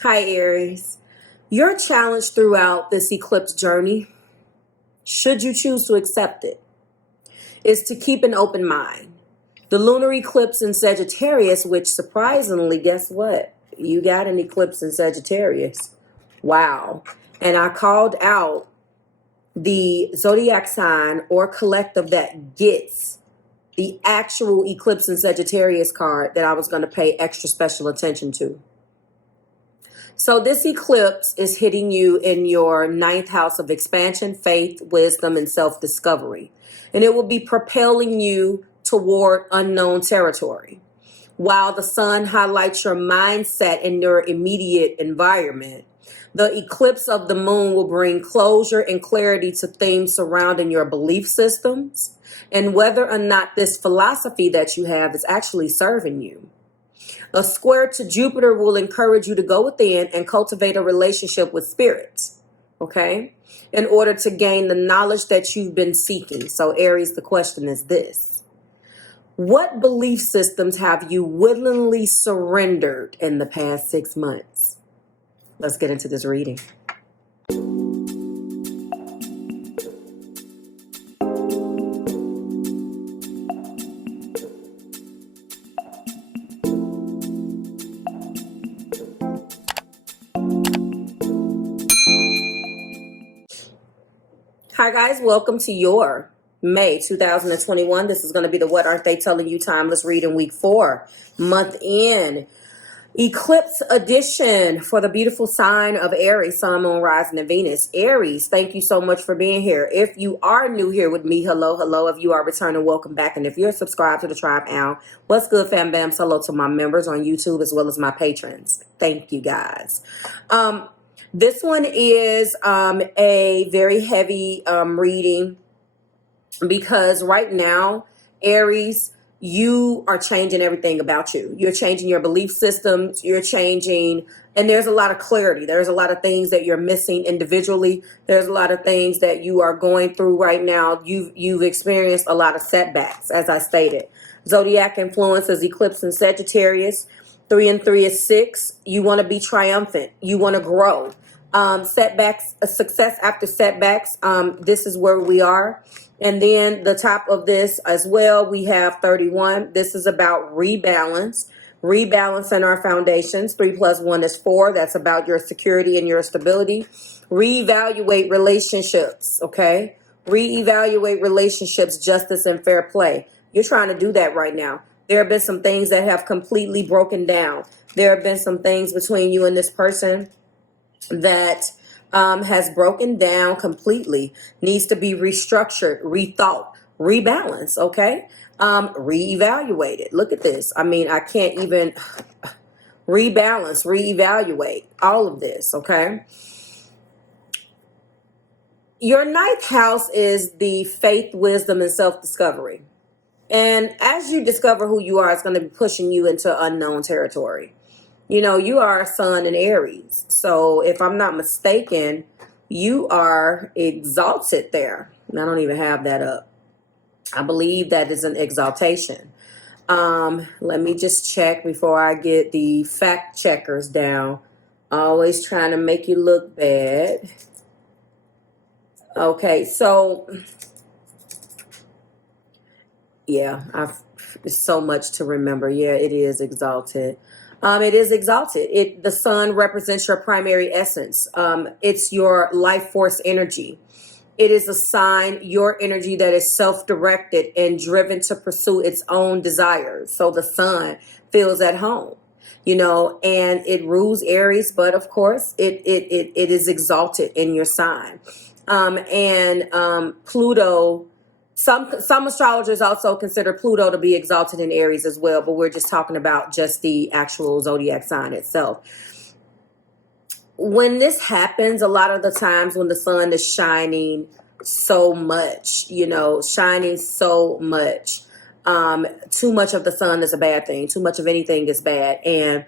Hi, Aries. Your challenge throughout this eclipse journey, should you choose to accept it, is to keep an open mind. The lunar eclipse in Sagittarius, which surprisingly, guess what? You got an eclipse in Sagittarius. Wow. And I called out the zodiac sign or collective that gets the actual eclipse in Sagittarius card that I was going to pay extra special attention to. So this eclipse is hitting you in your ninth house of expansion, faith, wisdom, and self-discovery. And it will be propelling you toward unknown territory. While the sun highlights your mindset and your immediate environment, the eclipse of the moon will bring closure and clarity to themes surrounding your belief systems and whether or not this philosophy that you have is actually serving you. A square to Jupiter will encourage you to go within and cultivate a relationship with spirits, okay, in order to gain the knowledge that you've been seeking. So, Aries, the question is this. What belief systems have you willingly surrendered in the past 6 months? Let's get into this reading. Hi guys, welcome to your May 2021. This is going to be the What Aren't They Telling You Timeless reading week 4, month in. Eclipse Edition for the beautiful sign of Aries, Sun, Moon, Rising, and Venus. Aries, thank you so much for being here. If you are new here with me, hello, hello. If you are returning, welcome back. And if you're subscribed to the tribe now, what's good, fam bam? Hello to my members on YouTube as well as my patrons. Thank you, guys. This one is a very heavy reading because right now, Aries, you are changing everything about you. You're changing your belief systems. You're changing, and there's a lot of clarity. There's a lot of things that you're missing individually. There's a lot of things that you are going through right now. You've experienced a lot of setbacks, as I stated. Zodiac influences eclipse in Sagittarius. 3 and 3 is 6. You want to be triumphant. You want to grow. Setbacks, success after setbacks. This is where we are. And then the top of this as well, we have 31. This is about rebalance, rebalancing our foundations. 3 plus 1 is 4. That's about your security and your stability. Reevaluate relationships, okay? Reevaluate relationships, justice and fair play. You're trying to do that right now. There have been some things that have completely broken down. There have been some things between you and this person that has broken down completely, needs to be restructured, rethought, rebalanced, okay? Reevaluated. Look at this. I mean, I can't even rebalance, reevaluate all of this, okay? Your ninth house is the faith, wisdom, and self-discovery. And as you discover who you are, it's going to be pushing you into unknown territory. You know, you are a sun in Aries. So if I'm not mistaken, you are exalted there. I don't even have that up. I believe that is an exaltation. Let me just check before I get the fact checkers down. Always trying to make you look bad. Okay, so yeah, it's so much to remember. Yeah, it is exalted. It is exalted. The sun represents your primary essence. It's your life force energy. It is a sign, your energy that is self-directed and driven to pursue its own desires. So the sun feels at home, you know, and it rules Aries, but of course it is exalted in your sign. Pluto, some astrologers also consider Pluto to be exalted in Aries as well, but we're just talking about just the actual zodiac sign itself. When this happens, a lot of the times when the sun is shining so much, you know, shining so much, too much of the sun is a bad thing. Too much of anything is bad. And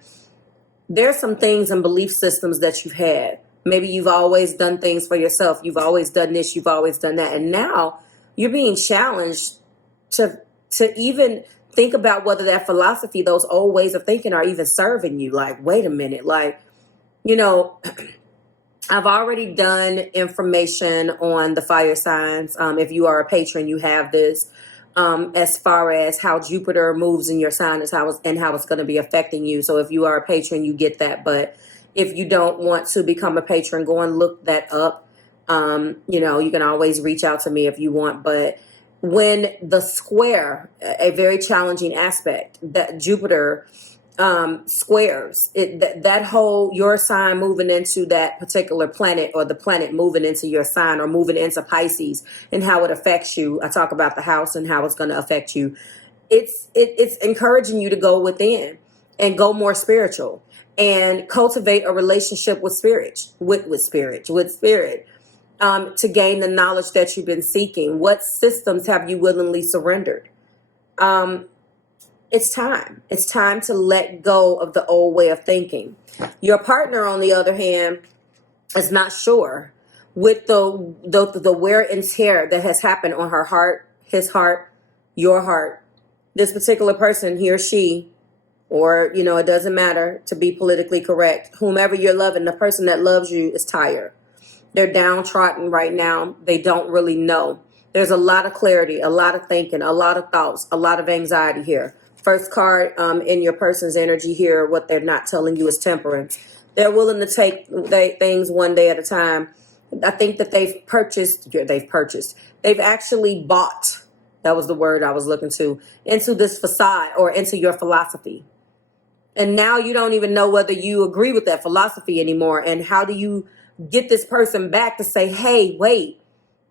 there's some things and belief systems that you've had. Maybe you've always done things for yourself. You've always done this. You've always done that. And now you're being challenged to even think about whether that philosophy, those old ways of thinking are even serving you. Like, wait a minute, like, You know, I've already done information on the fire signs. If you are a patron, you have this, as far as how Jupiter moves in your sign and how it's going to be affecting you. So if you are a patron, you get that. But if you don't want to become a patron, go and look that up. You know, you can always reach out to me if you want. But when the square, a very challenging aspect that Jupiter squares that whole your sign moving into that particular planet, or the planet moving into your sign or moving into Pisces, and how it affects you. I talk about the house and how it's going to affect you. It's encouraging you to go within and go more spiritual and cultivate a relationship with spirit, with spirit, to gain the knowledge that you've been seeking. What systems have you willingly surrendered? It's time. It's time to let go of the old way of thinking. Your partner, on the other hand, is not sure with the wear and tear that has happened on her heart, his heart, your heart. This particular person, he or she, or, you know, it doesn't matter, to be politically correct, whomever you're loving, the person that loves you is tired. They're downtrodden right now. They don't really know. There's a lot of clarity, a lot of thinking, a lot of thoughts, a lot of anxiety here. First card in your person's energy here, what they're not telling you is temperance. They're willing to take things one day at a time. I think that they've actually bought, that was the word I was looking to, into this facade or into your philosophy. And now you don't even know whether you agree with that philosophy anymore. And how do you get this person back to say, hey, wait,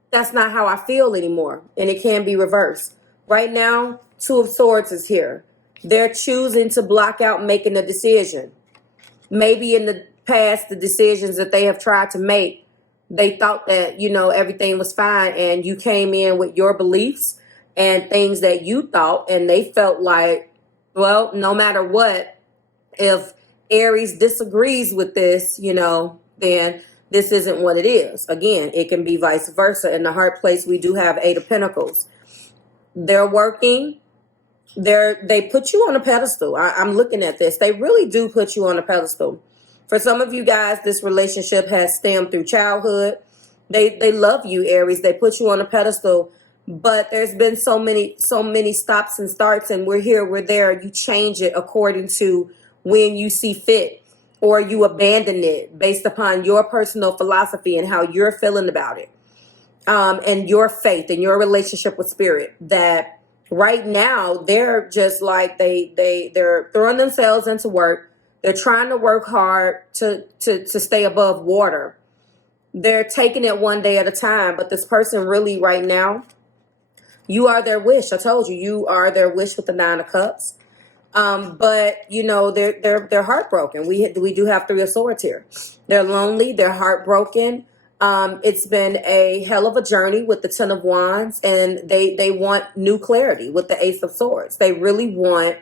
that's not how I feel anymore? And it can be reversed. Right now, Two of Swords is here. They're choosing to block out making a decision. Maybe in the past, the decisions that they have tried to make, they thought that, you know, everything was fine, and you came in with your beliefs and things that you thought, and they felt like, well, no matter what, if Aries disagrees with this, you know, then this isn't what it is. Again, it can be vice versa. In the heart place, we do have Eight of Pentacles. They're working. They put you on a pedestal. I'm looking at this. They really do put you on a pedestal. For some of you guys, this relationship has stemmed through childhood. They love you, Aries. They put you on a pedestal, but there's been so many stops and starts, and we're here, we're there. You change it according to when you see fit, or you abandon it based upon your personal philosophy and how you're feeling about it, and your faith and your relationship with spirit. That right now they're just like they're throwing themselves into work. They're trying to work hard to stay above water. They're taking it one day at a time. But this person really right now, you are their wish. I told you, you are their wish with the Nine of Cups. But you know, they're heartbroken. We do have Three of Swords here. They're lonely. They're heartbroken. It's been a hell of a journey with the Ten of Wands, and they want new clarity with the Ace of Swords. They really want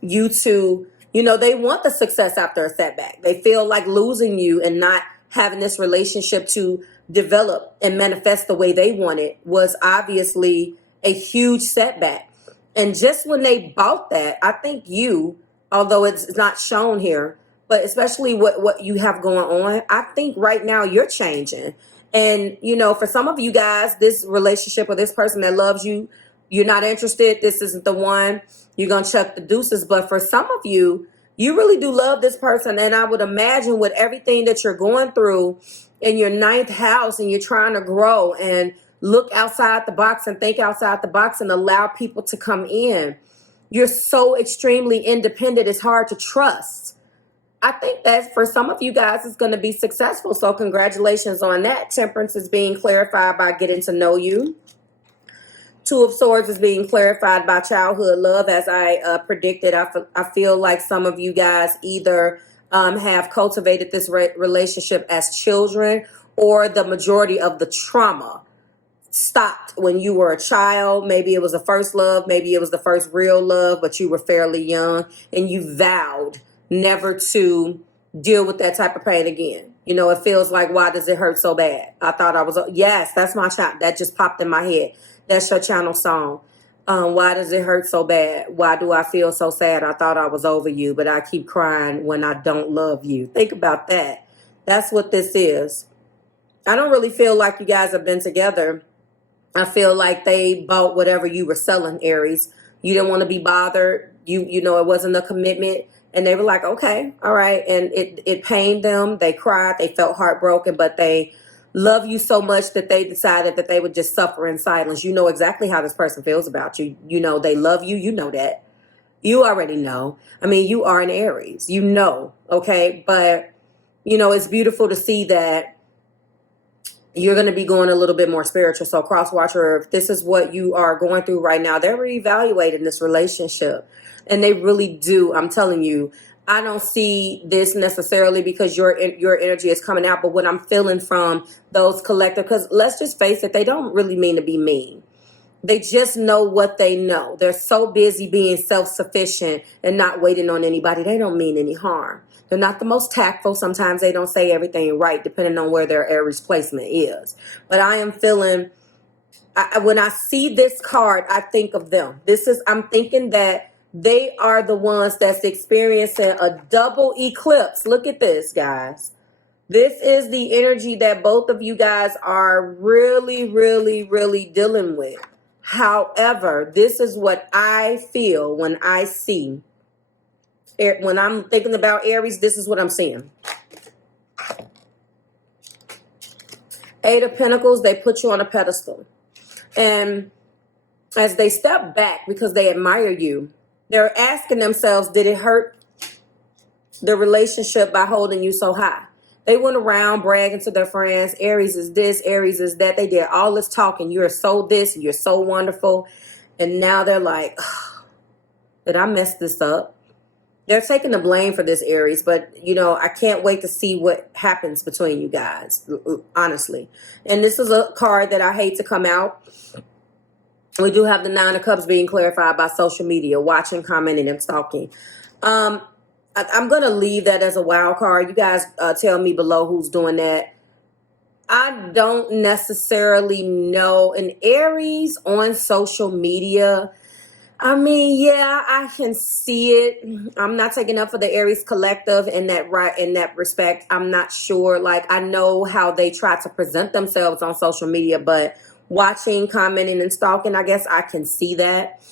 you to, you know, they want the success after a setback. They feel like losing you and not having this relationship to develop and manifest the way they want it was obviously a huge setback. And just when they bought that, I think you, although it's not shown here, but especially what you have going on, I think right now you're changing. And, you know, for some of you guys, this relationship or this person that loves you, you're not interested. This isn't the one. You're going to chuck the deuces. But for some of you, you really do love this person. And I would imagine with everything that you're going through in your ninth house, and you're trying to grow and look outside the box and think outside the box and allow people to come in. You're so extremely independent. It's hard to trust. I think that for some of you guys, it's going to be successful. So congratulations on that. Temperance is being clarified by getting to know you. Two of Swords is being clarified by childhood love. As I predicted, I feel like some of you guys either have cultivated this relationship as children, or the majority of the trauma stopped when you were a child. Maybe it was the first love. Maybe it was the first real love, but you were fairly young and you vowed never to deal with that type of pain again. You know, it feels like, why does it hurt so bad? I thought I was, yes, that's my child. That just popped in my head. That's your channel song. Why does it hurt so bad? Why do I feel so sad? I thought I was over you, but I keep crying when I don't love you. Think about that. That's what this is. I don't really feel like you guys have been together. I feel like they bought whatever you were selling, Aries. You didn't want to be bothered. You know, it wasn't a commitment. And they were like, okay, all right. And it pained them. They cried. They felt heartbroken, but they love you so much that they decided that they would just suffer in silence. You know exactly how this person feels about you. You know, they love you. You know that. You already know. I mean, you are an Aries. You know, okay? But, you know, it's beautiful to see that you're going to be going a little bit more spiritual. So cross watcher, if this is what you are going through right now, they're reevaluating this relationship. And they really do. I'm telling you, I don't see this necessarily because your energy is coming out. But what I'm feeling from those collective, because let's just face it, they don't really mean to be mean. They just know what they know. They're so busy being self-sufficient and not waiting on anybody. They don't mean any harm. They're not the most tactful. Sometimes they don't say everything right, depending on where their Aries placement is. But I am feeling, when I see this card, I think of them. I'm thinking that they are the ones that's experiencing a double eclipse. Look at this, guys. This is the energy that both of you guys are really, really, really dealing with. However, this is what I feel when I see. When I'm thinking about Aries, this is what I'm seeing. Eight of Pentacles, they put you on a pedestal. And as they step back because they admire you, they're asking themselves, did it hurt the relationship by holding you so high? They went around bragging to their friends, Aries is this, Aries is that. They did all this talking. You're so this, you're so wonderful. And now they're like, oh, did I mess this up? They're taking the blame for this, Aries, but, you know, I can't wait to see what happens between you guys, honestly. And this is a card that I hate to come out. We do have the Nine of Cups being clarified by social media, watching, commenting, and stalking. I'm going to leave that as a wild card. You guys tell me below who's doing that. I don't necessarily know. An Aries on social media, I mean, yeah, I can see it. I'm not taking up for the Aries collective in that respect. I'm not sure. Like, I know how they try to present themselves on social media, but watching, commenting, and stalking, I guess I can see that.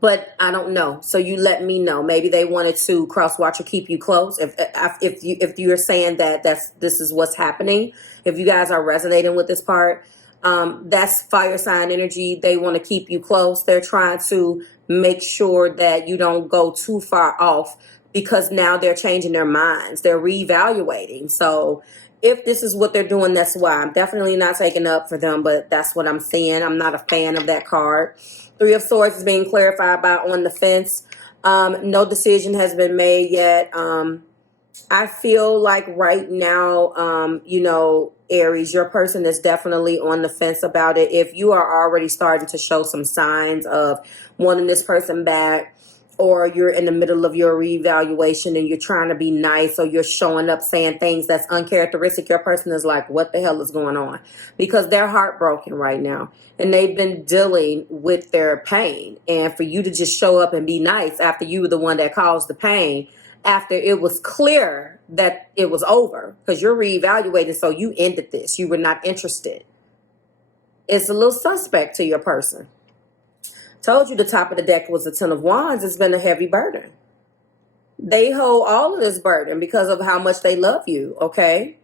But I don't know. So you let me know. Maybe they wanted to cross watch or keep you close. If you're saying that this is what's happening, if you guys are resonating with this part. That's fire sign energy. They want to keep you close. They're trying to make sure that you don't go too far off because now they're changing their minds. They're reevaluating. So if this is what they're doing, that's why. I'm definitely not taking up for them, but that's what I'm seeing. I'm not a fan of that card. Three of Swords is being clarified by on the fence. No decision has been made yet. I feel like right now, you know, Aries, your person is definitely on the fence about it. If you are already starting to show some signs of wanting this person back, or you're in the middle of your reevaluation and you're trying to be nice, or you're showing up saying things that's uncharacteristic, your person is like, what the hell is going on? Because they're heartbroken right now and they've been dealing with their pain. And for you to just show up and be nice after you were the one that caused the pain, after it was clear that it was over, because you're reevaluating, so you ended this. You were not interested. It's a little suspect to your person. Told you the top of the deck was the Ten of Wands. It's been a heavy burden. They hold all of this burden because of how much they love you, okay?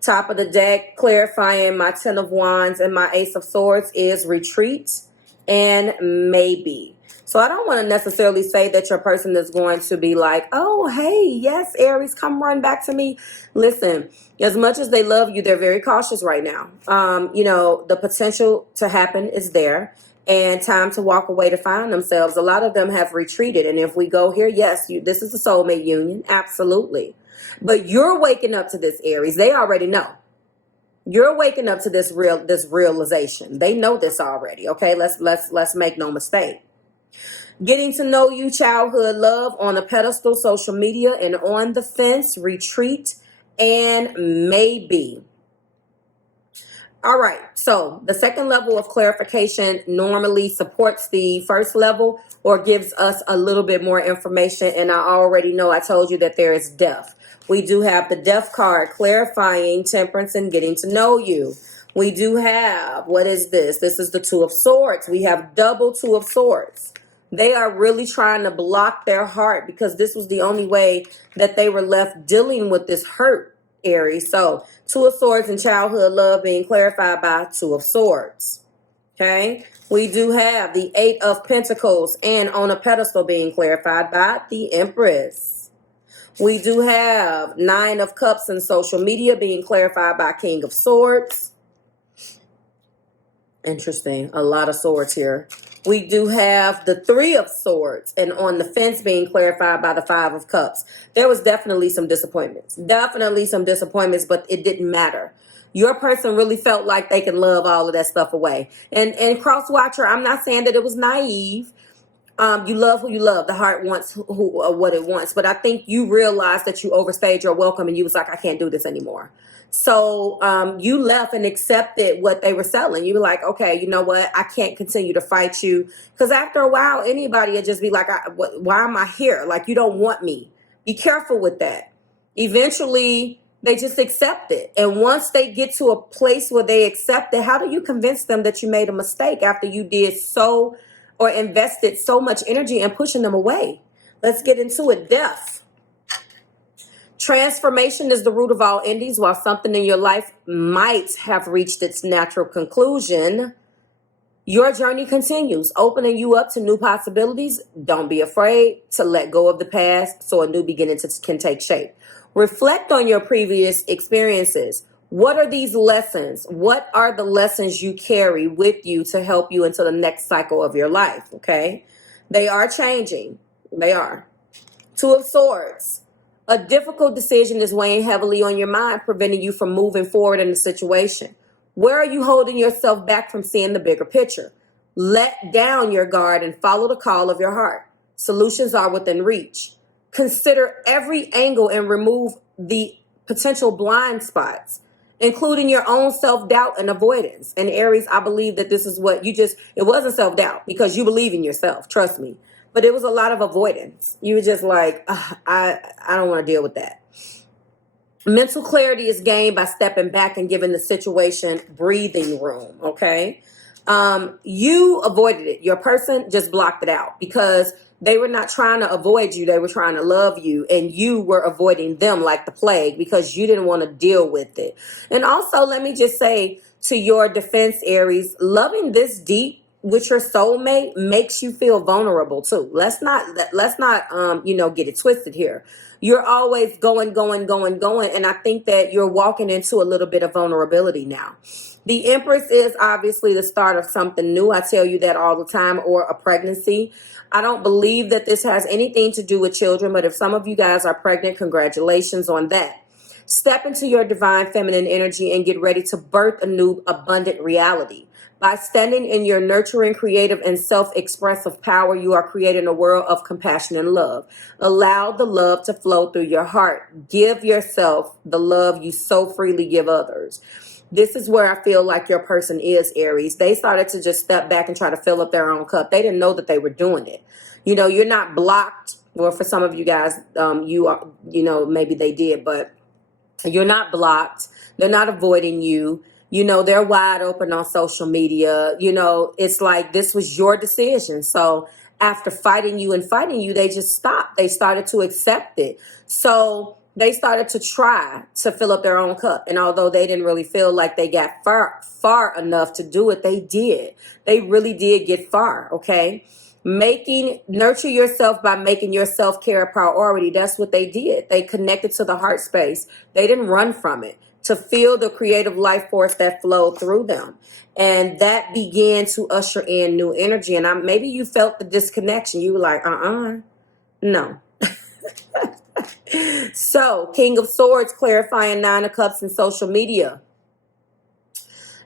Top of the deck, clarifying my Ten of Wands and my Ace of Swords is retreat and maybe. So I don't want to necessarily say that your person is going to be like, oh, hey, yes, Aries, come run back to me. Listen, as much as they love you, they're very cautious right now. You know, the potential to happen is there and time to walk away to find themselves. A lot of them have retreated. And if we go here, yes, this is a soulmate union. Absolutely. But you're waking up to this, Aries. They already know. You're waking up to this realization. They know this already. Okay, let's make no mistake. Getting to know you, childhood love on a pedestal, social media, and on the fence, retreat, and maybe. All right, so the second level of clarification normally supports the first level or gives us a little bit more information. And I already know I told you that there is death. We do have the Death card, clarifying, temperance, and getting to know you. We do have, what is this? This is the Two of Swords. We have double Two of Swords. They are really trying to block their heart because this was the only way that they were left dealing with this hurt, Aries. So, Two of Swords and childhood love being clarified by Two of Swords. Okay? We do have the Eight of Pentacles and on a pedestal being clarified by the Empress. We do have Nine of Cups and social media being clarified by King of Swords. Interesting. A lot of swords here. We do have the Three of Swords and on the fence being clarified by the Five of Cups. There was definitely some disappointments. Definitely some disappointments, but it didn't matter. Your person really felt like they can love all of that stuff away. And cross watcher, I'm not saying that it was naive. You love who you love. The heart wants what it wants. But I think you realized that you overstayed your welcome and you was like, I can't do this anymore. So you left and accepted what they were selling. You were like, okay, you know what? I can't continue to fight you. Because after a while, anybody would just be like, why am I here? Like, you don't want me. Be careful with that. Eventually, they just accept it. And once they get to a place where they accept it, how do you convince them that you made a mistake after you did so or invested so much energy in pushing them away? Let's get into it. Death. Transformation is the root of all endings. While something in your life might have reached its natural conclusion, your journey continues, opening you up to new possibilities. Don't be afraid to let go of the past so a new beginning can take shape. Reflect on your previous experiences. What are these lessons? What are the lessons you carry with you to help you into the next cycle of your life? Okay. They are changing. They are. Two of Swords. A difficult decision is weighing heavily on your mind, preventing you from moving forward in the situation. Where are you holding yourself back from seeing the bigger picture? Let down your guard and follow the call of your heart. Solutions are within reach. Consider every angle and remove the potential blind spots, including your own self-doubt and avoidance. And Aries, I believe that this is what it wasn't self-doubt because you believe in yourself. Trust me. But it was a lot of avoidance. You were just like, I don't want to deal with that. Mental clarity is gained by stepping back and giving the situation breathing room, okay? You avoided it. Your person just blocked it out because they were not trying to avoid you. They were trying to love you, and you were avoiding them like the plague because you didn't want to deal with it. And also, let me just say to your defense, Aries, loving this deep with your soulmate makes you feel vulnerable too. Let's not get it twisted here. You're always going. And I think that you're walking into a little bit of vulnerability now. The Empress is obviously the start of something new. I tell you that all the time, or a pregnancy. I don't believe that this has anything to do with children, but if some of you guys are pregnant, congratulations on that. Step into your divine feminine energy and get ready to birth a new abundant reality. By standing in your nurturing, creative, and self-expressive power, you are creating a world of compassion and love. Allow the love to flow through your heart. Give yourself the love you so freely give others. This is where I feel like your person is, Aries. They started to just step back and try to fill up their own cup. They didn't know that they were doing it. You know, you're not blocked. Well, for some of you guys, you are, maybe they did, but you're not blocked. They're not avoiding you. They're wide open on social media. It's like this was your decision. So after fighting you, they just stopped. They started to accept it. So they started to try to fill up their own cup. And although they didn't really feel like they got far enough to do it, they did. They really did get far, okay? Nurture yourself by making your self-care a priority. That's what they did. They connected to the heart space. They didn't run from it. To feel the creative life force that flowed through them. And that began to usher in new energy. And maybe you felt the disconnection. You were like, no. So, King of Swords, clarifying Nine of Cups and social media.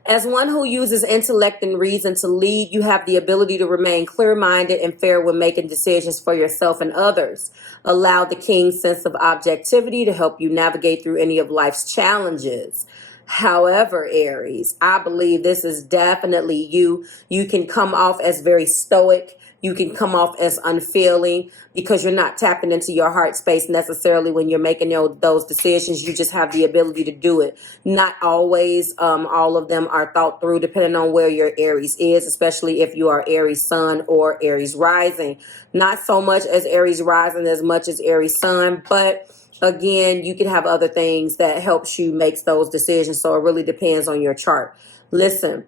As one who uses intellect and reason to lead, you have the ability to remain clear-minded and fair when making decisions for yourself and others. Allow the King's sense of objectivity to help you navigate through any of life's challenges. However, Aries, I believe this is definitely you. You can come off as very stoic. You can come off as unfeeling because you're not tapping into your heart space necessarily when you're making those decisions. You just have the ability to do it. Not always all of them are thought through, depending on where your Aries is, especially if you are Aries sun or Aries rising. Not so much as Aries rising as much as Aries sun, but again, you can have other things that helps you make those decisions. So it really depends on your chart. Listen,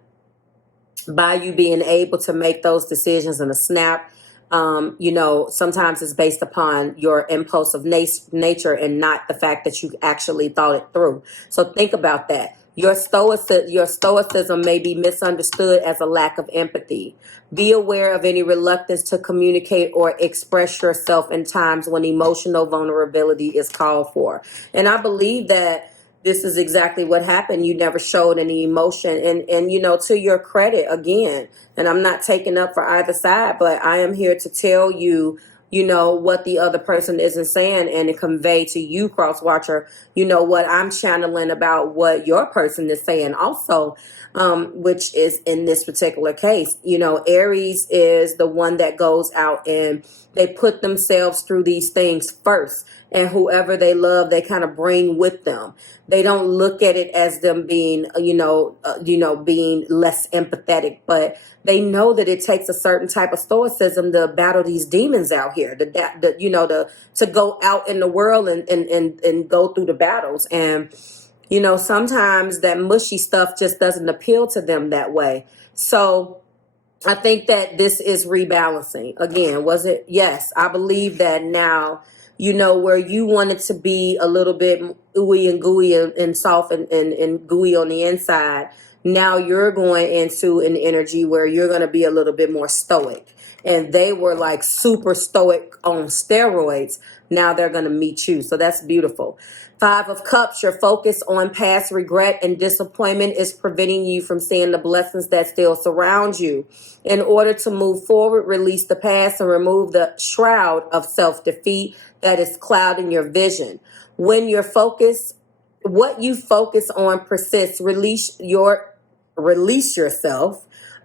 by you being able to make those decisions in a snap, sometimes it's based upon your impulsive nature and not the fact that you actually thought it through. So think about that. Your stoicism may be misunderstood as a lack of empathy. Be aware of any reluctance to communicate or express yourself in times when emotional vulnerability is called for. And I believe that this is exactly what happened. You never showed any emotion. And to your credit, again, and I'm not taking up for either side, but I am here to tell you, what the other person isn't saying and to convey to you, cross watcher, what I'm channeling about what your person is saying also, which is in this particular case. Aries is the one that goes out and they put themselves through these things first. And whoever they love, they kind of bring with them. They don't look at it as them being, being less empathetic, but they know that it takes a certain type of stoicism to battle these demons out here, to go out in the world and go through the battles. And, sometimes that mushy stuff just doesn't appeal to them that way. So I think that this is rebalancing. Again, was it? Yes, I believe that now. Where you wanted to be a little bit ooey and gooey and soft and gooey on the inside, now you're going into an energy where you're going to be a little bit more stoic. And they were like super stoic on steroids. Now they're going to meet you. So that's beautiful. 5 of Cups, your focus on past regret and disappointment is preventing you from seeing the blessings that still surround you. In order to move forward, release the past and remove the shroud of self-defeat that is clouding your vision. When your focus, what you focus on persists, release yourself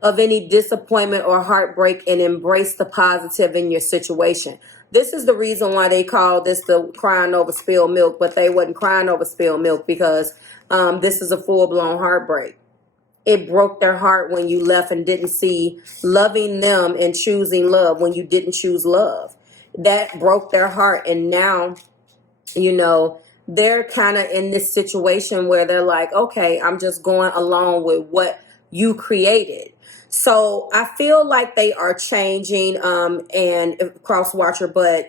of any disappointment or heartbreak and embrace the positive in your situation. This is the reason why they call this the crying over spilled milk, but they wasn't crying over spilled milk because this is a full-blown heartbreak. It broke their heart when you left and didn't see loving them and choosing love when you didn't choose love. That broke their heart. And now, they're kind of in this situation where they're like, okay, I'm just going along with what you created. So I feel like they are changing and cross watcher, but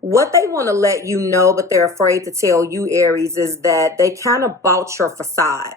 what they want to let you know, but they're afraid to tell you, Aries, is that they kind of bought your facade.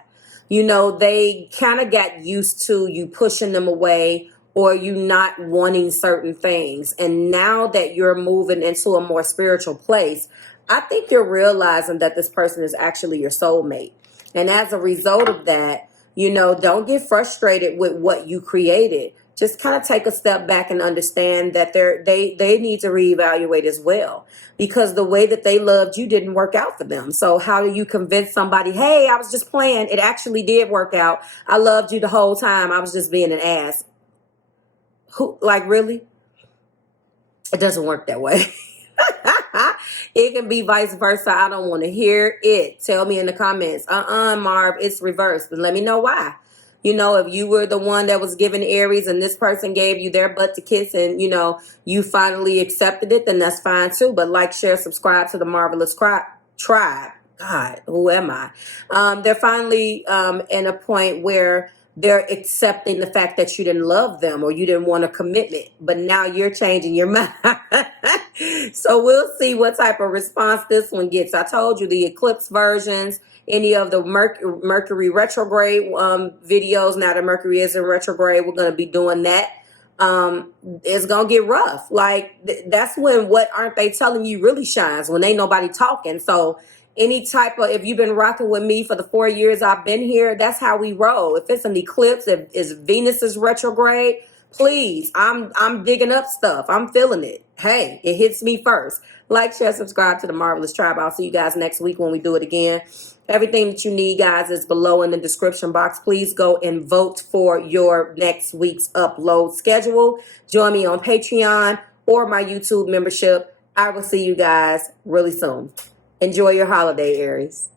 They kind of got used to you pushing them away or you not wanting certain things. And now that you're moving into a more spiritual place, I think you're realizing that this person is actually your soulmate. And as a result of that, don't get frustrated with what you created. Just kind of take a step back and understand that they need to reevaluate as well, because the way that they loved you didn't work out for them. So how do you convince somebody, hey, I was just playing. It actually did work out. I loved you the whole time. I was just being an ass. Really? It doesn't work that way. It can be vice versa. I don't want to hear it. Tell me in the comments. Marv, it's reversed. Let me know why. If you were the one that was giving Aries and this person gave you their butt to kiss and, you finally accepted it, then that's fine too. But like, share, subscribe to the Marvelous Tribe. God, who am I? They're finally in a point where they're accepting the fact that you didn't love them or you didn't want a commitment, but now you're changing your mind. So we'll see what type of response this one gets. I told you the eclipse versions, any of the Mercury retrograde videos. Now that Mercury is in retrograde, we're going to be doing that. It's going to get rough. That's when what aren't they telling you really shines, when ain't nobody talking. So any type of, if you've been rocking with me for the 4 years I've been here, that's how we roll. If it's an eclipse, if Venus is retrograde, Please, I'm digging up stuff. I'm feeling it. Hey, it hits me first. Like, share, subscribe to the Marvelous Tribe. I'll see you guys next week when we do it again. Everything that you need, guys, is below in the description box. Please go and vote for your next week's upload schedule. Join me on Patreon or my YouTube membership. I will see you guys really soon. Enjoy your holiday, Aries.